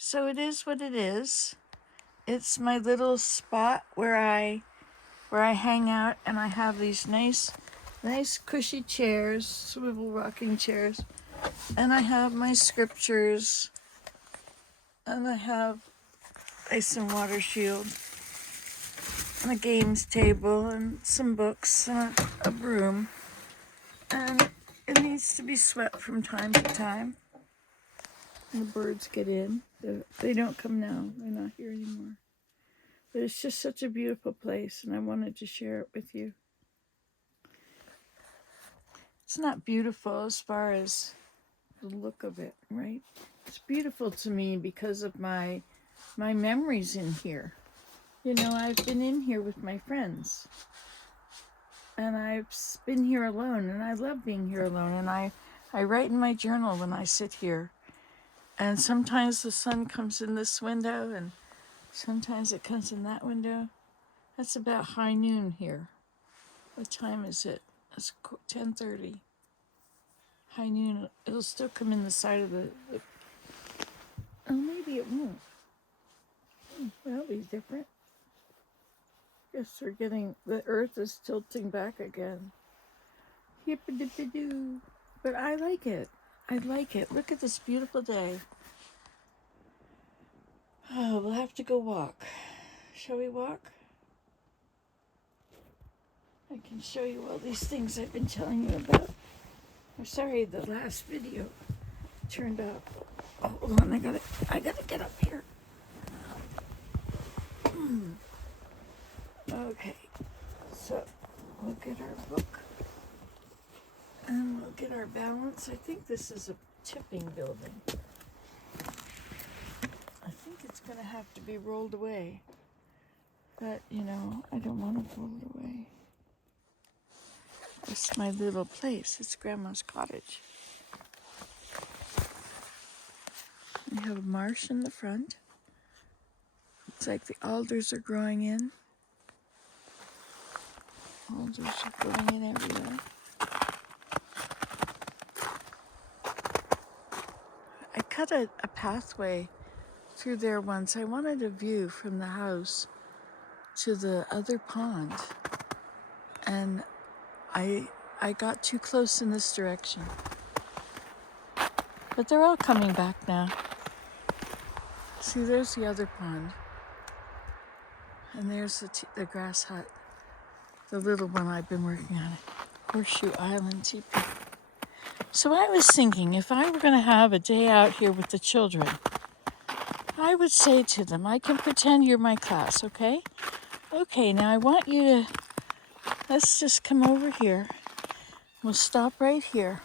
So it is what it is. It's my little spot where I hang out, and I have these nice cushy chairs, swivel rocking chairs, and I have my scriptures, and I have ice and water shield, and a games table, and some books, and a broom, and it needs to be swept from time to time. And the birds get in. They don't come now. They're not here anymore. But it's just such a beautiful place, and I wanted to share it with you. It's not beautiful as far as the look of it, right? It's beautiful to me because of my memories in here. You know, I've been in here with my friends, and I've been here alone, and I love being here alone, and I write in my journal when I sit here. And sometimes the sun comes in this window, and sometimes it comes in that window. That's about high noon here. What time is it? It's 10:30. High noon. It'll still come in the side of the oh, maybe it won't. That'll be different. Guess we're getting, the earth is tilting back again. Yippee-dippee-doo. But I like it. I like it. Look at this beautiful day. Oh, we'll have to go walk. Shall we walk? I can show you all these things I've been telling you about. I'm sorry the last video turned out. Oh, hold on, I gotta get up here. Okay, so we'll get our book and we'll get our balance. I think this is a tipping building. I think it's gonna have to be rolled away, but you know, I don't want to roll it away. It's my little place. It's Grandma's cottage. We have a marsh in the front. Looks like the alders are growing in. Alders are growing in everywhere. I cut a pathway through there once. I wanted a view from the house to the other pond, and I got too close in this direction. But they're all coming back now. See, there's the other pond, and there's the grass hut, the little one I've been working on, Horseshoe Island teepee. So I was thinking, if I were going to have a day out here with the children, I would say to them, I can pretend you're my class, okay? Okay, now I want you to, let's just come over here. We'll stop right here.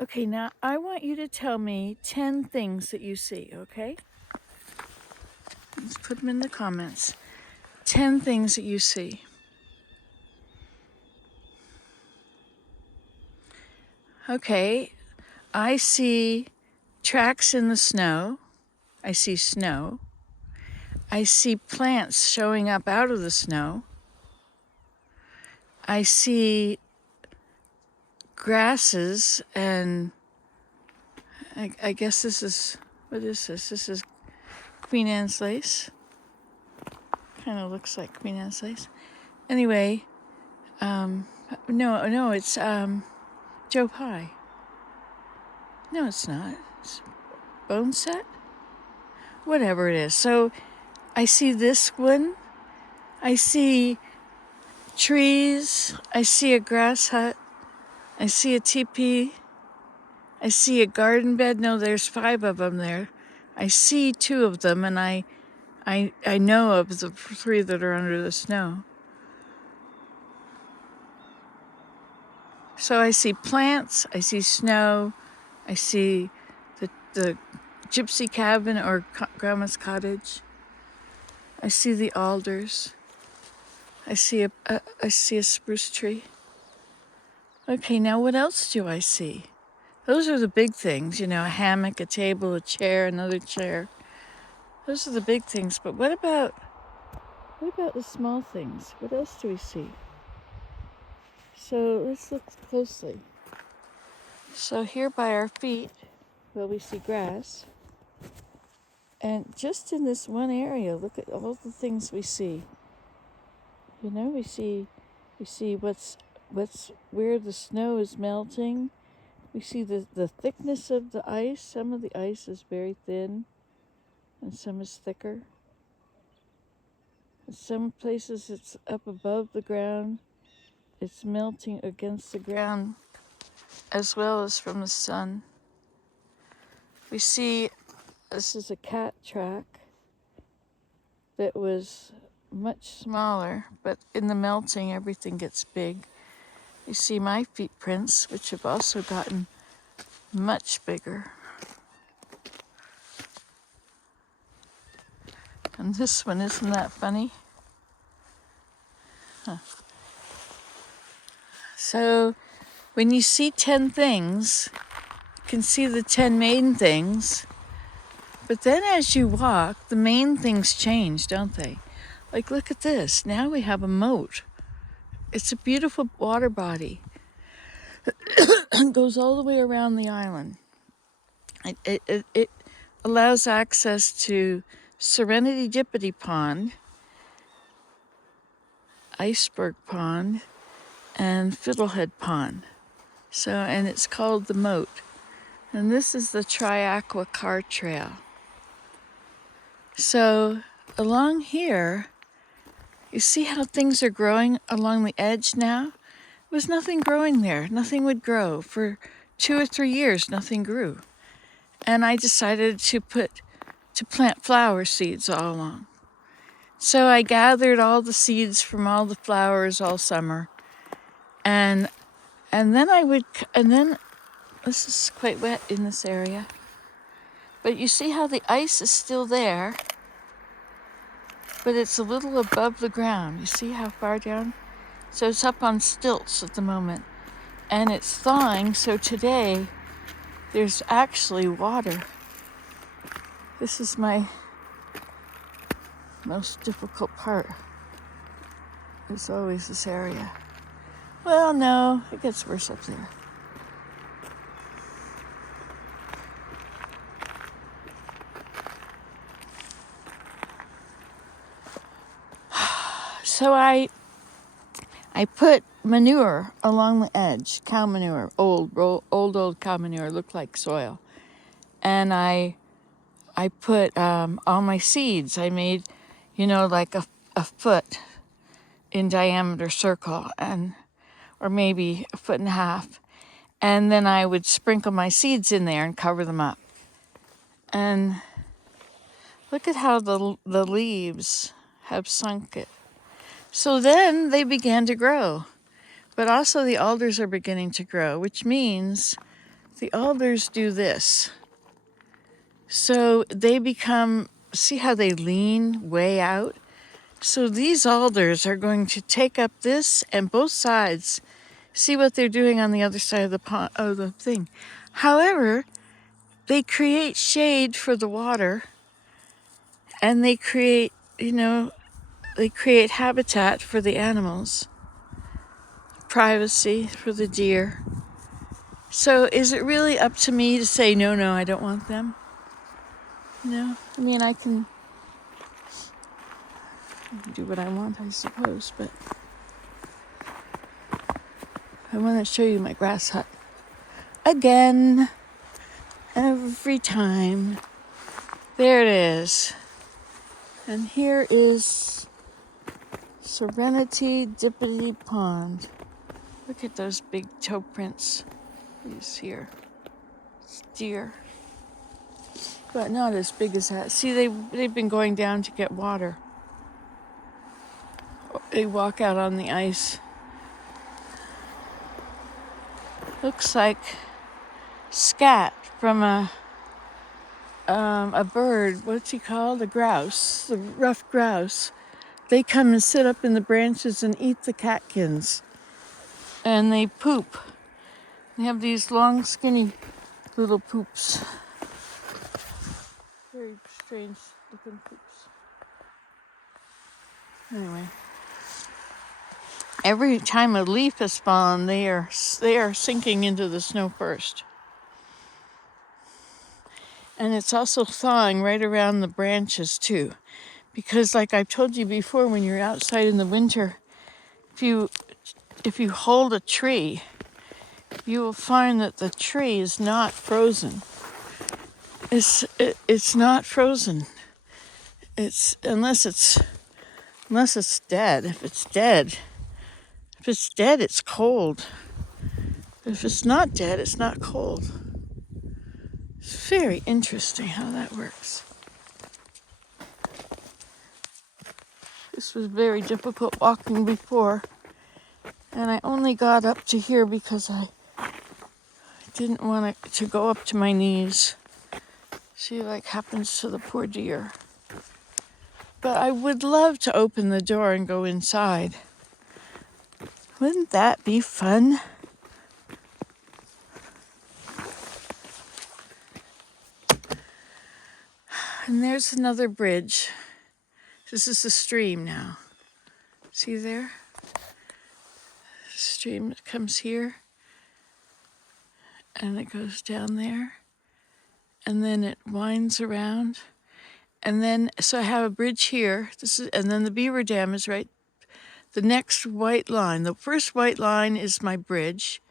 Okay, now I want you to tell me 10 things that you see, okay? Let's put them in the comments. 10 things that you see. Okay, I see tracks in the snow. I see snow. I see plants showing up out of the snow. I see grasses, and I guess this is, what is this? This is Queen Anne's lace. Kind of looks like Queen Anne's lace. Anyway, no, it's Joe Pye. No, it's not. It's bone set? Whatever it is. So I see this one. I see trees. I see a grass hut. I see a teepee. I see a garden bed. No, there's 5 of them there. I see 2 of them, and I know of the 3 that are under the snow. So I see plants, I see snow, I see the gypsy cabin or Grandma's cottage. I see the alders. I see a spruce tree. Okay, now what else do I see? Those are the big things, you know, a hammock, a table, a chair, another chair. Those are the big things, but what about the small things? What else do we see? So let's look closely. So here by our feet, well, we see grass. And just in this one area, look at all the things we see. You know, we see what's where the snow is melting. We see the thickness of the ice. Some of the ice is very thin and some is thicker. In some places it's up above the ground. It's melting against the ground as well as from the sun. We see this is a cat track that was much smaller, but in the melting everything gets big. You see my feet prints, which have also gotten much bigger. And this one, isn't that funny? Huh. So when you see 10 things, you can see the 10 main things. But then as you walk, the main things change, don't they? Like, look at this. Now we have a moat. It's a beautiful water body. It goes all the way around the island. It allows access to Serenity Dippity Pond, Iceberg Pond, and Fiddlehead Pond. So, and it's called the Moat. And this is the Triaqua Car Trail. So along here, you see how things are growing along the edge now? There was nothing growing there. Nothing would grow. For 2 or 3 years, nothing grew. And I decided to plant flower seeds all along. So I gathered all the seeds from all the flowers all summer. And then this is quite wet in this area. But you see how the ice is still there, but it's a little above the ground. You see how far down? So it's up on stilts at the moment. And it's thawing, so today there's actually water. This is my most difficult part. It's always this area. Well, no, it gets worse up there. So I put manure along the edge, cow manure, old cow manure, looked like soil. And I put all my seeds. I made, like a foot in diameter circle, or maybe a foot and a half. And then I would sprinkle my seeds in there and cover them up. And look at how the leaves have sunk it. So then they began to grow. But also the alders are beginning to grow, which means the alders do this. So they see how they lean way out? So these alders are going to take up this and both sides. See what they're doing on the other side of the pond, of the thing. However, they create shade for the water, and they create habitat for the animals, privacy for the deer. So is it really up to me to say, no, I don't want them? No, I mean, I can do what I want, I suppose, but I want to show you my grass hut. Again, every time. There it is. And here is Serenity Dippity Pond. Look at those big toe prints. These here. It's deer. But not as big as that. See, they've been going down to get water. They walk out on the ice. Looks like scat from a bird. What's he called? A grouse. The ruffed grouse. They come and sit up in the branches and eat the catkins. And they poop. They have these long, skinny little poops. Very strange looking poops. Anyway. Every time a leaf has fallen, they are sinking into the snow first. And it's also thawing right around the branches too. Because like I've told you before, when you're outside in the winter, if you hold a tree, you will find that the tree is not frozen. It's not frozen. It's unless it's dead. If it's dead, it's cold. If it's not dead, it's not cold. It's very interesting how that works. This was very difficult walking before, and I only got up to here because I didn't want it to go up to my knees. See, like happens to the poor deer. But I would love to open the door and go inside. Wouldn't that be fun? And there's another bridge. This is the stream now. See there? The stream that comes here. And it goes down there. And then it winds around. And then, so I have a bridge here. And then the beaver dam is right. The next white line. The first white line is my bridge.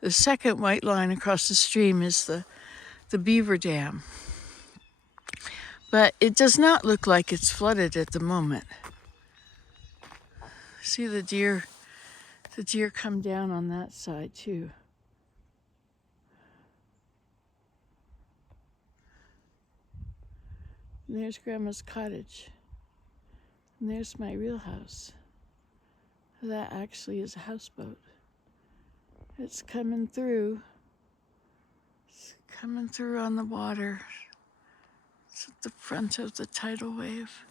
The second white line across the stream is the beaver dam. But it does not look like it's flooded at the moment. See the deer come down on that side too. And there's Grandma's cottage. And there's my real house. That actually is a houseboat. It's coming through. It's coming through on the water. It's at the front of the tidal wave.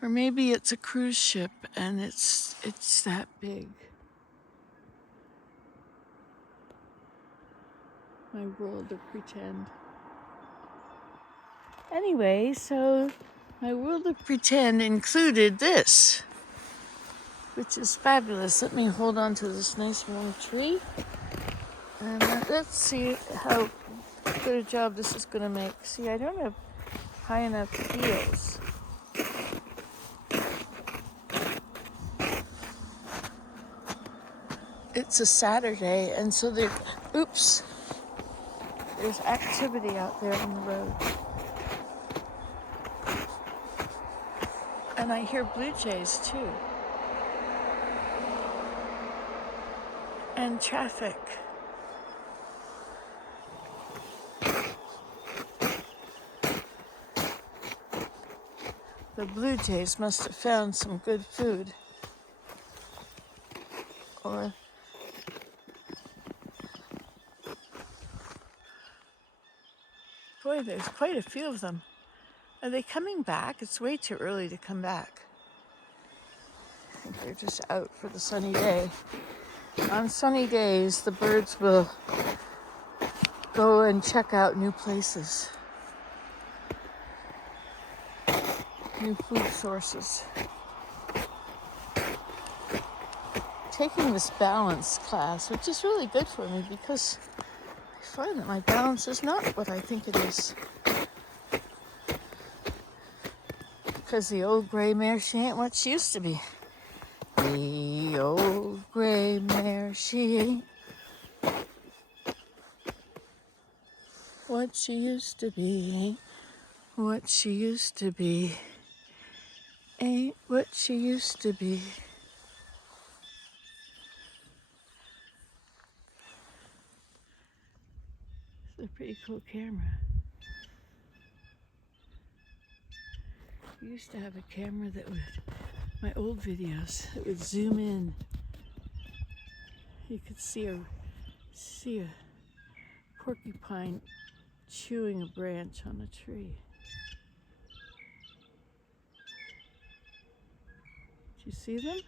Or maybe it's a cruise ship and it's that big. My world of pretend. Anyway, so my world of pretend included this, which is fabulous. Let me hold on to this nice warm tree. And let's see how good a job this is going to make. See, I don't have high enough heels. It's a Saturday, and so there's activity out there on the road. And I hear blue jays too. And traffic. The blue jays must have found some good food. Or boy, there's quite a few of them. Are they coming back? It's way too early to come back. I think they're just out for the sunny day. On sunny days, the birds will go and check out new places, new food sources. Taking this balance class, which is really good for me because I find that my balance is not what I think it is. Because the old gray mare, she ain't what she used to be. The old gray mare, she ain't what she used to be. Ain't what she used to be. Ain't what she used to be. It's a pretty cool camera. I used to have a camera that would, my old videos, it would zoom in. You could see a porcupine chewing a branch on a tree. Did you see them?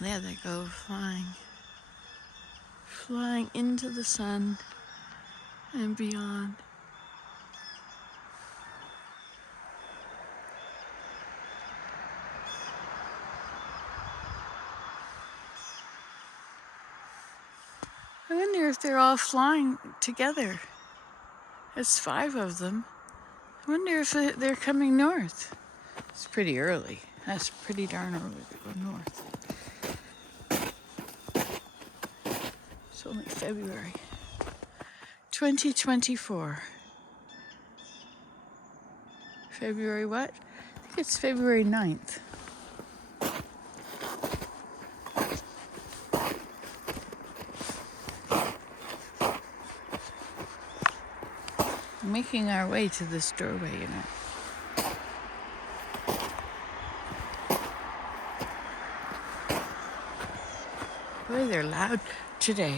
There they go, flying into the sun and beyond. I wonder if they're all flying together. It's 5 of them. I wonder if they're coming north. It's pretty early. That's pretty darn early to go north. It's only February 2024. February what? I think it's February 9th. Making our way to this doorway, you know. Boy, they're loud today.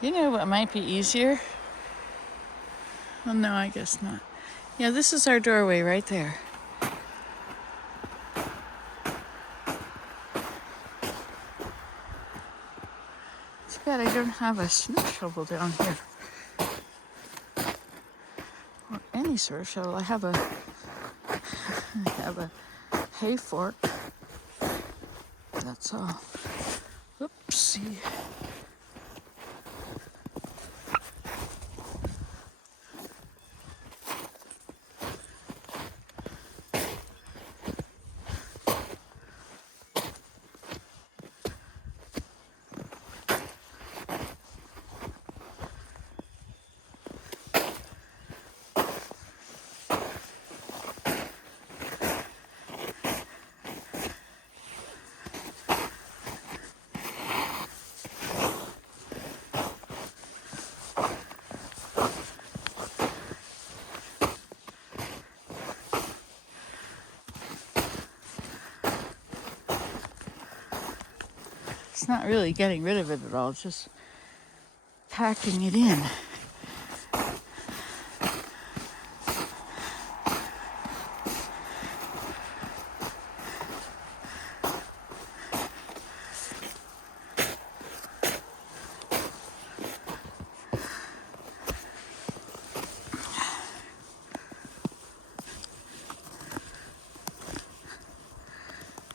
You know what might be easier? Well, no, I guess not. Yeah, this is our doorway right there. It's bad I don't have a snow shovel down here. Or any sort of shovel. I have a hay fork. That's all. Oopsie. It's not really getting rid of it at all. It's just packing it in.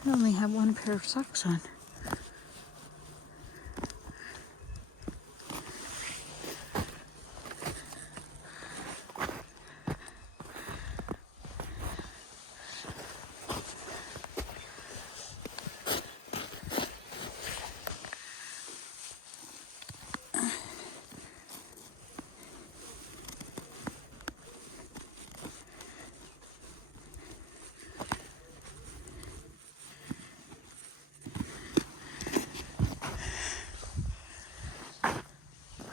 I only have one pair of socks on.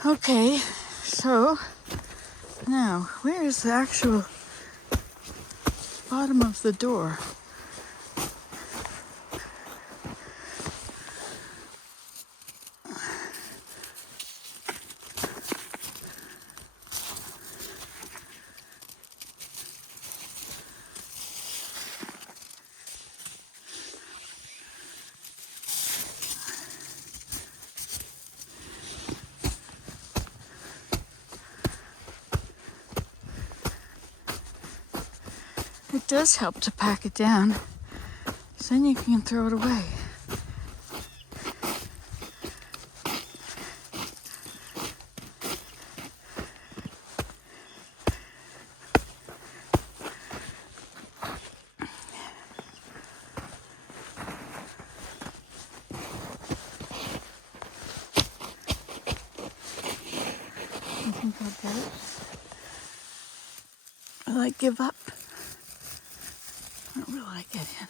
Okay, so now where is the actual bottom of the door? It does help to pack it down, so then you can throw it away. You think I'll get it? Will I give up? Or will I get in?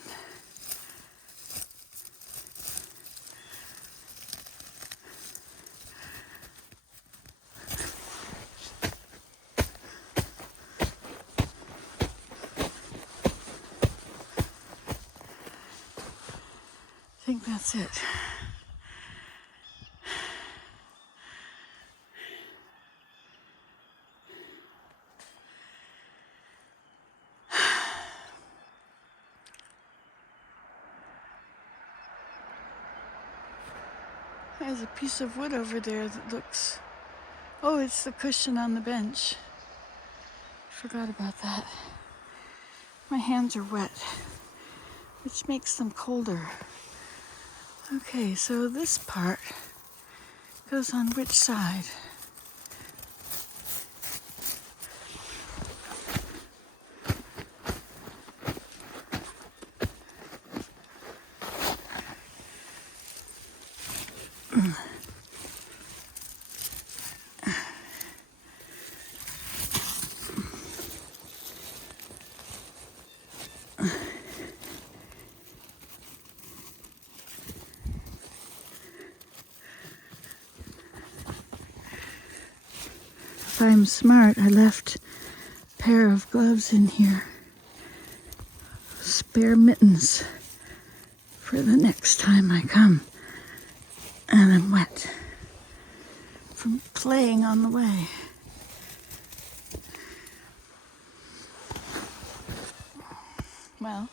I think that's it. There's a piece of wood over there that looks... Oh, it's the cushion on the bench. Forgot about that. My hands are wet, which makes them colder. Okay, so this part goes on which side? If I'm smart, I left a pair of gloves in here. Spare mittens for the next time I come and I'm wet from playing on the way. Well,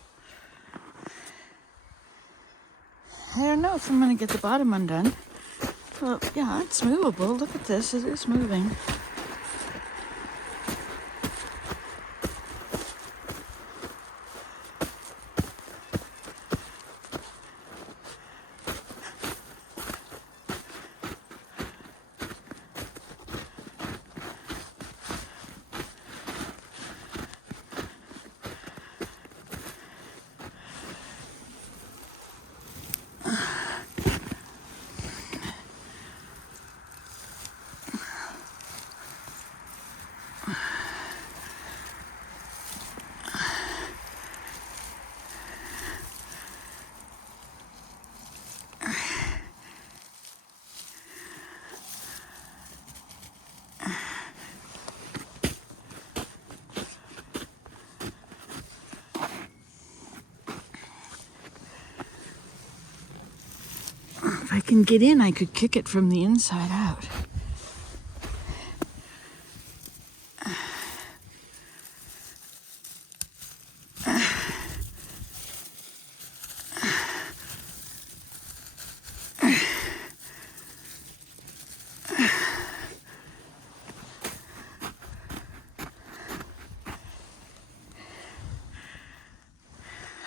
I don't know if I'm going to get the bottom undone. Well, yeah, it's movable. Look at this. It is moving. If I can get in, I could kick it from the inside out.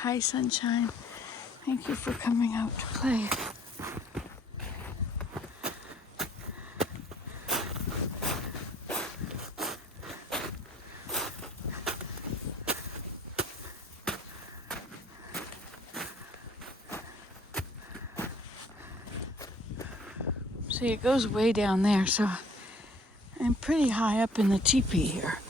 Hi, sunshine. Thank you for coming out to play. See, it goes way down there, so I'm pretty high up in the teepee here.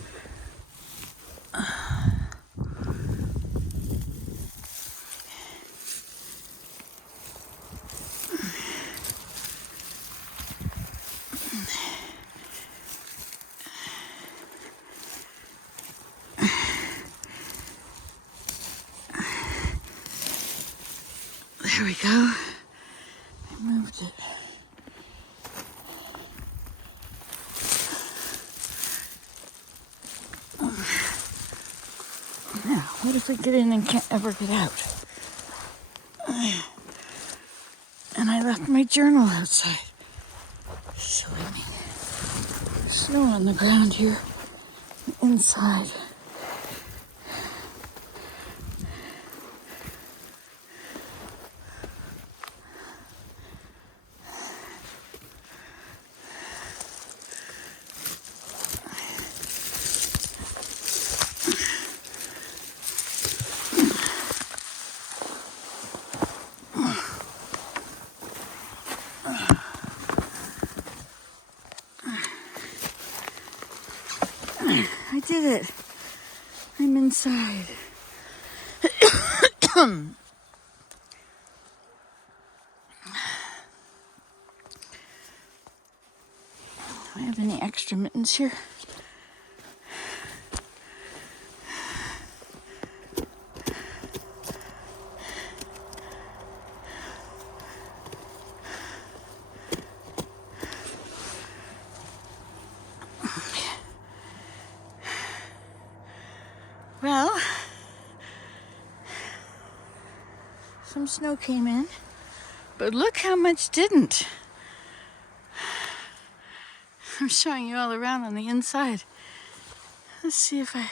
There we go. I moved it. Now, what if we get in and can't ever get out? And I left my journal outside. Silly me. There's snow on the ground here. Inside. I did it. I'm inside. Do I have any extra mittens here? Well, some snow came in, but look how much didn't. I'm showing you all around on the inside. Let's see if I